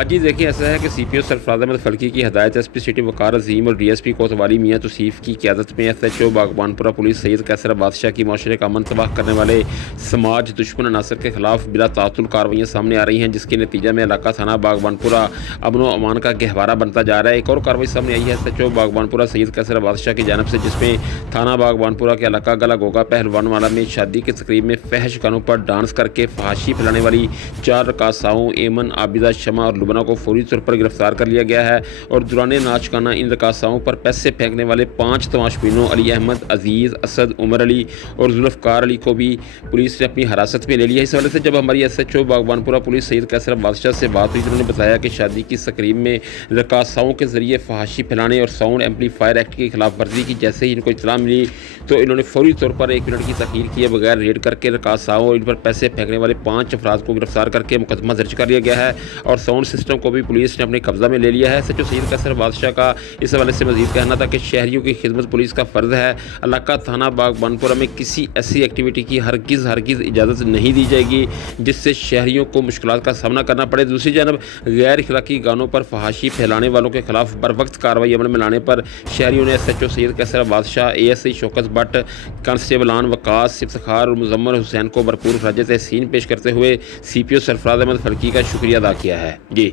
आज ही देखिए, ऐसा है कि सीपीओ सरफराज अहमद फल्की की हदायत एसपी सिटी वकार अजीम और डीएसपी कोतवाली मियां तौसीफ की क़यादत में एसएचओ बागबानपुरा पुलिस सैयद कैसर बादशाह की माशरे का अमन तबाह करने वाले समाज दुश्मन अनासर के खिलाफ बिला तातुल कार्रवाइयाँ सामने आ रही हैं, जिसके नतीजे में इलाका थाना बागबानपुरा अमन व अमान का गहवारा बनता जा रहा है। एक और कार्रवाई सामने आई है एसएचओ बागबानपुरा सैयद कैसर बादशाह की जानब से, जिसमें थाना बागबानपुरा के इलाका गला गोगा पहलवान वाला में शादी की तकरीब में फहश गानों पर डांस करके फहाशी फैलाने वाली 4 रकासाओं एमन, आबिदा, शमा और लुबना को फौरी तौर पर गिरफ्तार कर लिया गया है। और दौरान नाच गाना इन रकासाओं पर पैसे फेंकने वाले 5 तमाशबीनों अली अहमद, अजीज़, असद, उमर अली और जुल्फ़कार अली को भी पुलिस ने अपनी हिरासत में ले लिया। इस हवाले से जब हमारी एसएचओ बागबानपुरा पुलिस सैयद कैसर बादशाह से बात हुई तो उन्होंने बताया कि शादी की तकरीब में रकासाओं के जरिए फहाशी फैलाने और साउंड एम्पलीफायर एक्ट की खिलाफ वर्जी की जैसे ही इनको इत्तला मिली तो इन्होंने फौरी तौर पर 1 मिनट की तखीर किए बगैर रेड करके रकासाओं और इन पर पैसे फेंकने वाले 5 अफराद को गिरफ्तार करके मुकदमा दर्ज कर लिया गया है और साउंड सिस्टम को भी पुलिस ने अपने कब्जा में ले लिया है। एसएचओ सैयद कैसर बादशाह का इस हवाले से मजीद कहना था कि शहरियों की खिदमत पुलिस का फ़र्ज़ है। इलाका थाना बागबानपुरा में किसी ऐसी एक्टिविटी की हरगिज़ इजाज़त नहीं दी जाएगी जिससे शहरियों को मुश्किलात का सामना करना पड़े। दूसरी जानब गैर अखलाकी गानों पर फहाशी फैलाने वालों के खिलाफ बर वक्त कार्रवाई अमल में लाने पर शहरियों ने एसएचओ सैयद कैसर बादशाह, एएसआई शौकत भट्ट, कांस्टेबलान वकास, इफ्तिखार और मुजम्मल हुसैन को भरपूर खराज तहसीन पेश करते हुए सीपीओ सरफराज अहमद फल्की का शुक्रिया अदा किया है। जी।